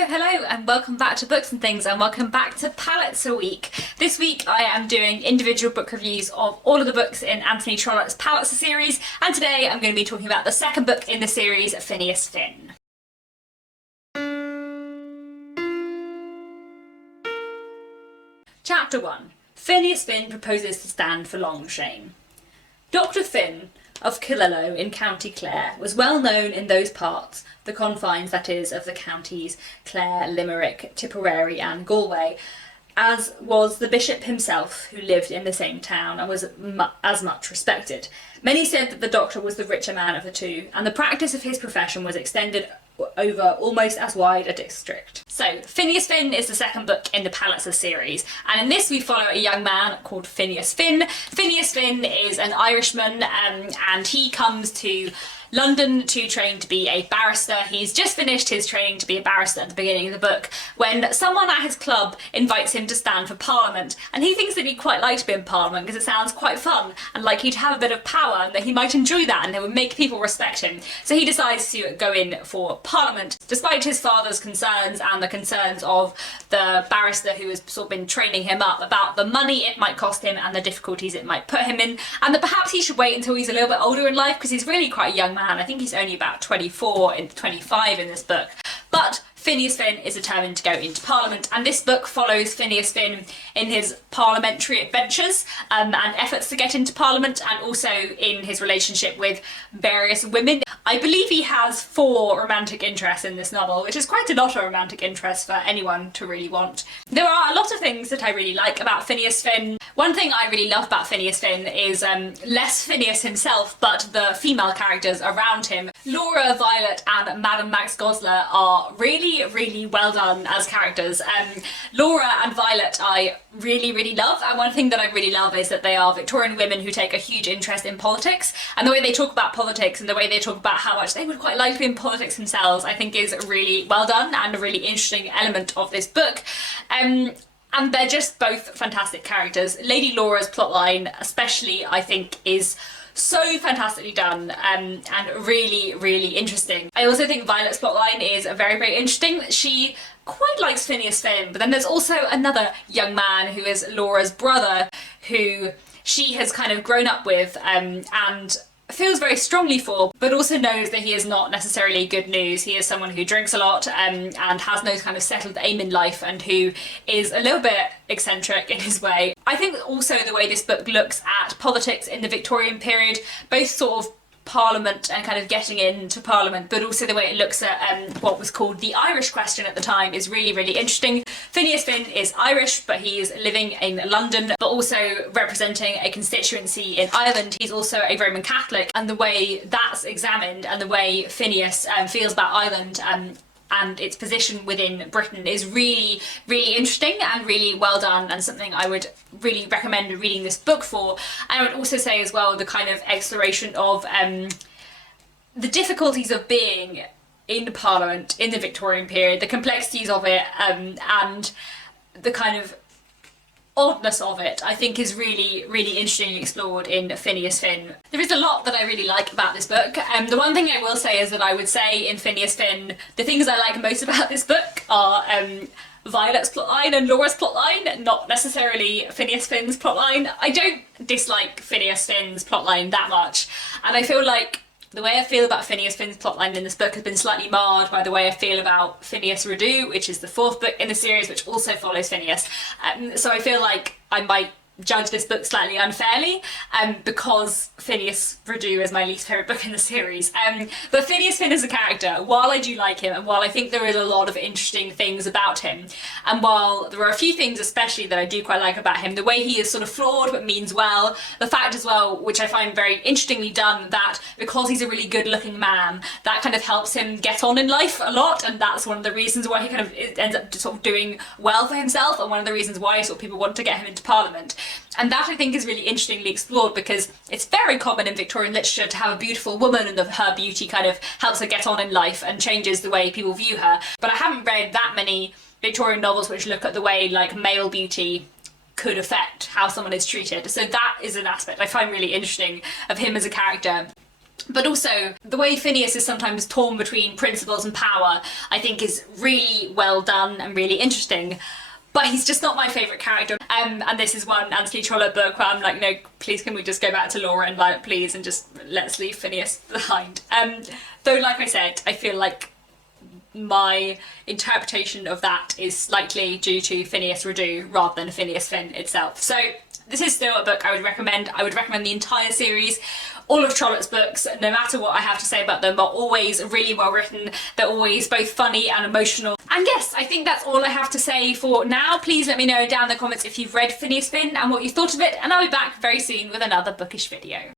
So hello and welcome back to Books and Things, and welcome back to Palliser Week. This week I am doing individual book reviews of all of the books in Anthony Trollope's Palliser series, and today I'm going to be talking about the second book in the series, Phineas Finn. Chapter 1. Phineas Finn proposes to stand for Longshame. Dr. Finn of Killaloe in County Clare was well known in those parts, the confines that is of the counties Clare, Limerick, Tipperary and Galway, as was the bishop himself, who lived in the same town and was as much respected. Many said that the doctor was the richer man of the two, and the practice of his profession was extended over almost as wide a district. So, Phineas Finn is the second book in the Palliser series, and in this we follow a young man called Phineas Finn. Phineas Finn is an Irishman, and he comes to London to train to be a barrister. He's just finished his training to be a barrister at the beginning of the book when someone at his club invites him to stand for Parliament, and he thinks that he'd quite like to be in Parliament because it sounds quite fun and like he'd have a bit of power and that he might enjoy that and it would make people respect him. So he decides to go in for Parliament despite his father's concerns and the concerns of the barrister who has sort of been training him up about the money it might cost him and the difficulties it might put him in, and that perhaps he should wait until he's a little bit older in life because he's really quite a young man. I think he's only about 24 and 25 in this book. But Phineas Finn is determined to go into Parliament, and this book follows Phineas Finn in his parliamentary adventures and efforts to get into Parliament, and also in his relationship with various women. I believe he has 4 romantic interests in this novel, which is quite a lot of romantic interests for anyone to really want. There are a lot of things that I really like about Phineas Finn. One thing I really love about Phineas Finn is less Phineas himself, but the female characters around him. Laura, Violet and Madame Max Goesler are really well done as characters. Laura and Violet I really love, and one thing that I really love is that they are Victorian women who take a huge interest in politics, and the way they talk about politics and the way they talk about how much they would quite like to be in politics themselves I think is really well done and a really interesting element of this book. And they're just both fantastic characters. Lady Laura's plotline especially I think is so fantastically done and really interesting. I also think Violet's plotline is very interesting. She quite likes Phineas Finn, but then there's also another young man who is Laura's brother who she has kind of grown up with and feels very strongly for, but also knows that he is not necessarily good news. He is someone who drinks a lot and has no kind of settled aim in life, and who is a little bit eccentric in his way. I think also the way this book looks at politics in the Victorian period, both sort of Parliament and kind of getting into Parliament, but also the way it looks at what was called the Irish question at the time is really interesting. Phineas Finn is Irish, but he is living in London, but also representing a constituency in Ireland. He's also a Roman Catholic, and the way that's examined and the way Phineas feels about Ireland and its position within Britain is really interesting and really well done, and something I would really recommend reading this book for. And I would also say as well the kind of exploration of the difficulties of being in Parliament in the Victorian period, the complexities of it, and the kind of oddness of it I think is really interestingly explored in Phineas Finn. There is a lot that I really like about this book. The one thing I will say is that I would say in Phineas Finn the things I like most about this book are Violet's plotline and Laura's plotline, not necessarily Phineas Finn's plotline. I don't dislike Phineas Finn's plotline that much, and I feel like the way I feel about Phineas Finn's plotline in this book has been slightly marred by the way I feel about Phineas Redu, which is the 4th book in the series, which also follows Phineas. So I feel like I might judge this book slightly unfairly because Phineas Redu is my least favourite book in the series. But Phineas Finn as a character, while I do like him and while I think there is a lot of interesting things about him, and while there are a few things especially that I do quite like about him, the way he is sort of flawed but means well, the fact as well, which I find very interestingly done, that because he's a really good looking man, that kind of helps him get on in life a lot, and that's one of the reasons why he kind of ends up sort of doing well for himself, and one of the reasons why sort of people want to get him into Parliament. And that I think is really interestingly explored because it's very common in Victorian literature to have a beautiful woman and her beauty kind of helps her get on in life and changes the way people view her. But I haven't read that many Victorian novels which look at the way like male beauty could affect how someone is treated. So that is an aspect I find really interesting of him as a character. But also, the way Phineas is sometimes torn between principles and power, I think is really well done and really interesting. But he's just not my favourite character. And this is one Anthony Trollope book where I'm like, no, please can we just go back to Laura and Violet, please, and just let's leave Phineas behind. Though, like I said, I feel like my interpretation of that is slightly due to Phineas Redu rather than Phineas Finn itself. So this is still a book I would recommend. I would recommend the entire series. All of Trollope's books, no matter what I have to say about them, are always really well written. They're always both funny and emotional. And yes, I think that's all I have to say for now. Please let me know down in the comments if you've read Phineas Finn and what you thought of it, and I'll be back very soon with another bookish video.